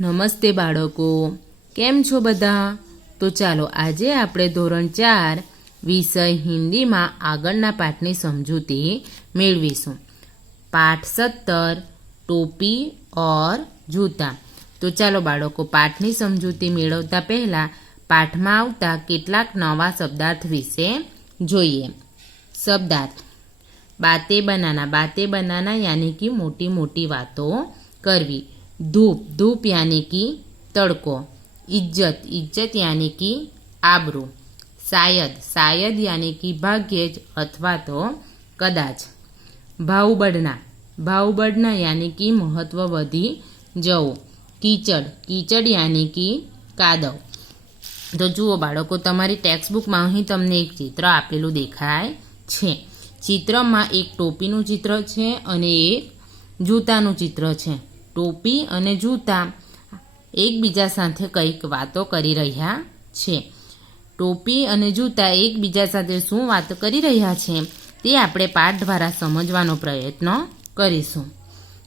નમસ્તે બાળકો, કેમ છો બધા? તો ચાલો આજે આપણે ધોરણ 4 વિષય હિન્દીમાં આગળના પાઠની સમજૂતી મેળવીશું. પાઠ 17 ટોપી ઓર જૂતા. તો ચાલો બાળકો, પાઠની સમજૂતી મેળવતા પહેલાં પાઠમાં આવતા કેટલાક નવા શબ્દાર્થ વિશે જોઈએ. શબ્દાર્થ: બાતે બનાના યાની કે મોટી મોટી વાતો કરવી. धूप धूप यानी कि तड़को. इज्जत इज्जत यानी कि आबरू. शायद शायद यानी कि भाग्य ज अथवा तो कदाच. भाव बढ़ना यानी कि महत्व वधी जवुं. कीचड़ कीचड़ यानी कि कादव. तो जुओ बाळको, तमारी टेक्स्टबुकमां अहीं तमने एक चित्र आपेलुं देखाय छे. चित्रमां एक टोपीनुं चित्र छे अने एक जूतानुं चित्र छे. टोपी अने जूता एकबीजा साथे कंईक वातो करी रह्या छे. टोपी अने जूता एकबीजा साथे शुं वातो करी रह्या छे ते आपणे पाठ द्वारा समजवानो प्रयत्न करीशुं.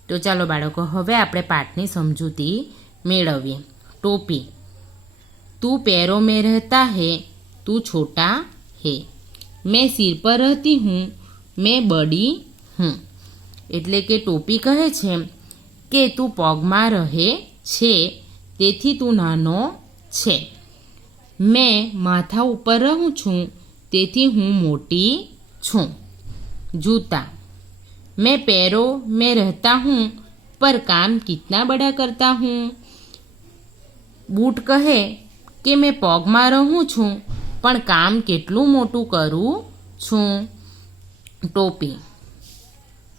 तो चालो बाळको, हवे आपणे पाठनी समजूती मेळवीए. टोपी: तू पैरों में रहता है, तू छोटा है. मैं सिर पर रहती हूँ, मैं बड़ी हूँ. एटले के टोपी कहे छे કે તું પગમાં રહે છે તેથી તું નાનો છે. મેં માથા ઉપર રહું છું તેથી હું મોટી છું. जूता: मैं पैरों में रहता हूँ पर काम कितना बड़ा करता हूँ. बूट कहे કે मैं પગમાં રહું છું પણ કામ કેટલું મોટું કરું છું. टोपी: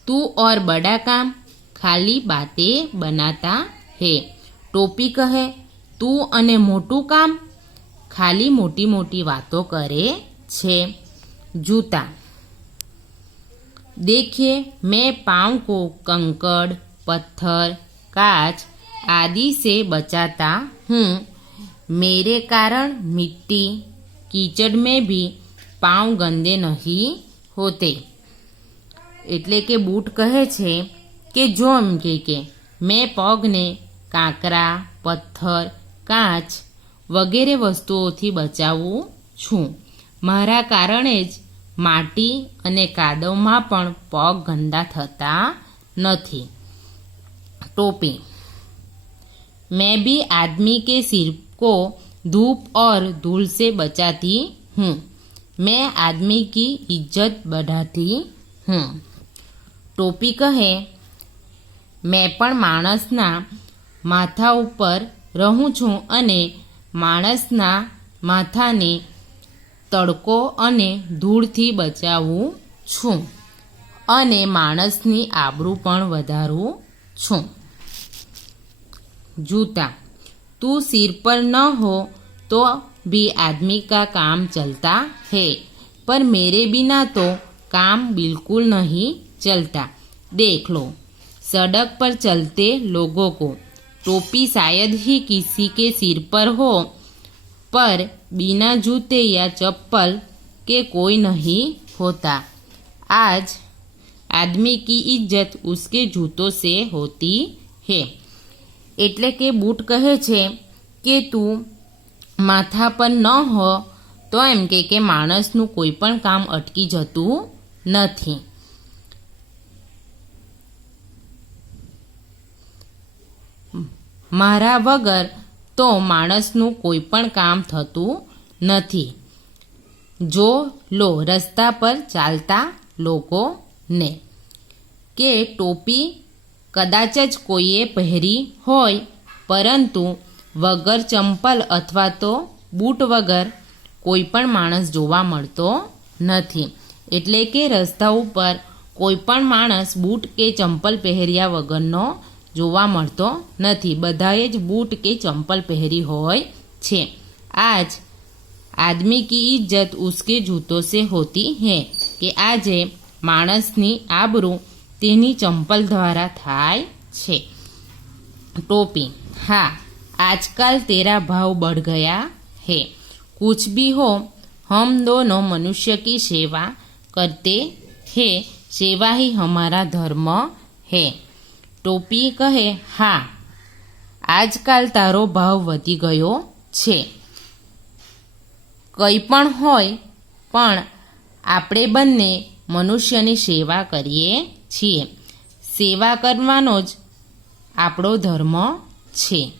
तू और बड़ा काम खाली बातें बनाता है. टोपी कहे तू अने मोटू काम खाली मोटी मोटी बातों करे छे. जूता: देखिए, मैं पाँव को कंकड़, पत्थर, कांच आदि से बचाता हूँ. मेरे कारण मिट्टी कीचड़ में भी पाँव गंदे नहीं होते. एटले के बूट कहे छे કે જો એમ કે મેં પગને કાંકરા, પથ્થર, કાચ વગેરે વસ્તુઓથી બચાવું છું. મારા કારણે જ માટી અને કાદવમાં પણ પગ ગંદા થતા નથી. टोपी: मैं भी आदमी के सिर को धूप और धूल से बचाती हूँ. मैं आदमी की इज्जत बढ़ाती हूँ. टोपी कहे मैं पण माणसना माथा उपर रहूं छूं अने माणसना माथाने तड़को अने धूळथी बचावुं छूं अने माणसनी आबरू पण वधारूं छूं. जूता: तू सिर पर न हो तो भी आदमी का काम चलता है, पर मेरे बिना तो काम बिल्कुल नहीं चलता. देख लो सड़क पर चलते लोगों को. टोपी शायद ही किसी के सिर पर हो, पर बिना जूते या चप्पल के कोई नहीं होता. आज आदमी की इज्जत उसके जूतों से होती है. एटले के बूट कहे छे के तू माथा पर न हो तो एम के माणसनुं कोई पण काम अटकी जतुं नथी. मारा वगर तो माणसनुं कोई पण काम थतुं नथी. जो लो रस्ता पर चालता लोकोने. के टोपी कदाच ज कोईए पहेरी होय, परंतु वगर चंपल अथवा तो बूट वगर कोई पण माणस जोवा मळतो नथी. एटले के रस्ता उपर कोई पण माणस बूट के चंपल पहेर्या वगरनो જોવા મળતો નથી. બધાએ જ બૂટ કે ચંપલ પહેરી હોય છે. આજ આદમી की इज्जत उसके जूतों से होती है. કે આજે માણસની આબરૂ તેની ચંપલ દ્વારા થાય છે. टोपी: हाँ, आजकल तेरा भाव बढ़ गया है. कुछ भी हो, हम दोनों मनुष्य की सेवा करते हैं. सेवा ही हमारा धर्म है. टोपी कहे हाँ, આજકાલ તારો ભાવ વધી ગયો છે. કંઈ પણ હોય પણ આપણે બંને મનુષ્યની સેવા કરીએ છીએ. સેવા કરવાનો જ આપણો ધર્મ છે.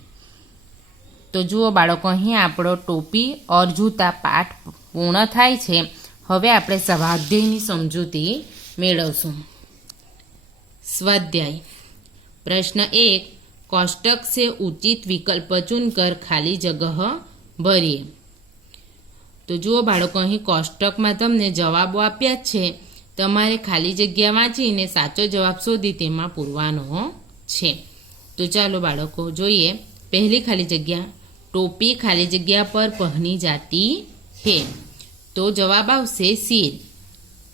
તો જુઓ બાળકો, અહીં આપણો ટોપી ઓર જૂતા પાઠ પૂર્ણ થાય છે. હવે આપણે સ્વાધ્યાયની સમજૂતી મેળવશું. स्वाध्याय प्रश्न 1 कोष्टक से उचित विकल्प चुनकर खाली जगह भरिए. तो जुओ बाळको, અહીં કોષ્ટકમાં તમને જવાબો આપ્યા છે. તમારે ખાલી જગ્યા વાંચીને સાચો જવાબ શોધી તેમાં પૂરવાનો છે. તો ચાલો બાળકો જોઈએ. પહેલી ખાલી જગ્યા, ટોપી ખાલી જગ્યા પર પહની જાતી હે. તો જવાબ આવશે સિર.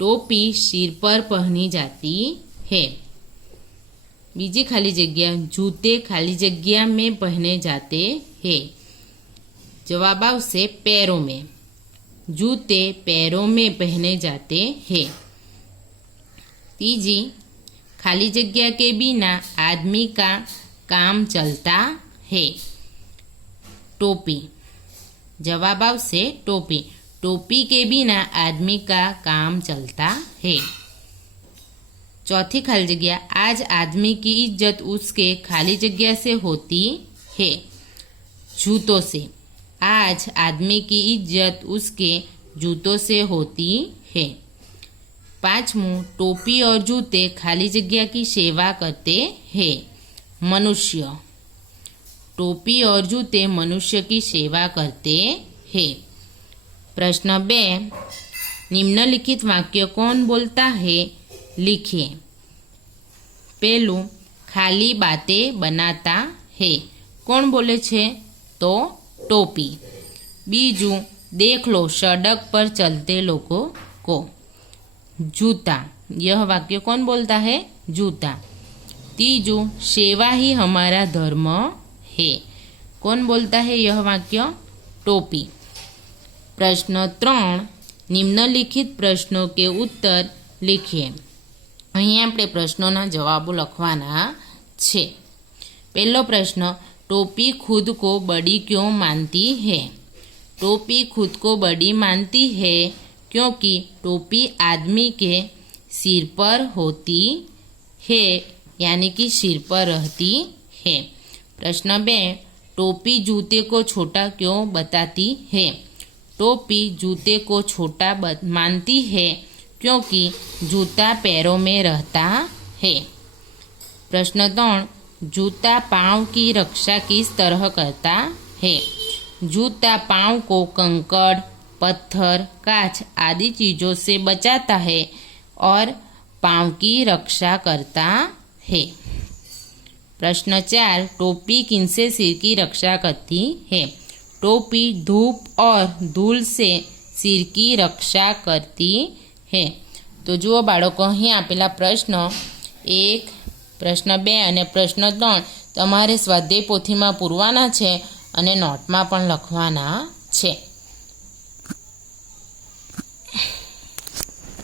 ટોપી सिर पर पहनी जाती है. बीजी खाली जगह, जूते खाली जगह में पहने जाते हैं. जवाब आवશે पैरों में. जूते पैरों में पहने जाते हैं. तीजी खाली जगह के बिना आदमी का काम चलता है. टोपी. जवाब आवશે टोपी. टोपी के बिना आदमी का काम चलता है. चौथी खाली जगह, आज आदमी की इज्जत उसके खाली जगह से होती है. जूतों से. आज आदमी की इज्जत उसके जूतों से होती है. पांचवूं, टोपी और जूते खाली जगह की सेवा करते हैं. मनुष्य. टोपी और जूते मनुष्य की सेवा करते हैं. प्रश्न 2 निम्नलिखित वाक्य कौन बोलता है, लिखिए. पहलू, खाली बातें बनाता है. कौन बोले छे? तो टोपी. बीजू, देख लो सड़क पर चलते लोगों को. जूता. यह वाक्य कौन बोलता है? जूता. तीजू, सेवा ही हमारा धर्म है. कौन बोलता है यह वाक्य? टोपी. प्रश्न 3 निम्नलिखित प्रश्नों के उत्तर लिखिए. અહીં આપણે પ્રશ્નોના જવાબો લખવાના છે. પહેલો પ્રશ્ન, टोपी खुद को बड़ी क्यों मानती है? टोपी खुद को बड़ी मानती है क्योंकि टोपी आदमी के सिर पर होती है, यानी कि सिर पर रहती है. प्रश्न 2 टोपी जूते को छोटा क्यों बताती है? टोपी जूते को छोटा मानती है क्योंकि जूता पैरों में रहता है. प्रश्न 3 जूता पाँव की रक्षा किस तरह करता है? जूता पाँव को कंकड़, पत्थर, कांच आदि चीज़ों से बचाता है और पाँव की रक्षा करता है. प्रश्न 4 टोपी किनसे सिर की रक्षा करती है? टोपी धूप और धूल से सिर की रक्षा करती है. तो जुओ बाळको, અહીં આપેલા પ્રશ્ન 1, પ્રશ્ન 2 અને પ્રશ્ન 3 તમારે સ્વાધ્યાય પોથીમાં પૂરવાના છે અને નોટમાં પણ લખવાના છે.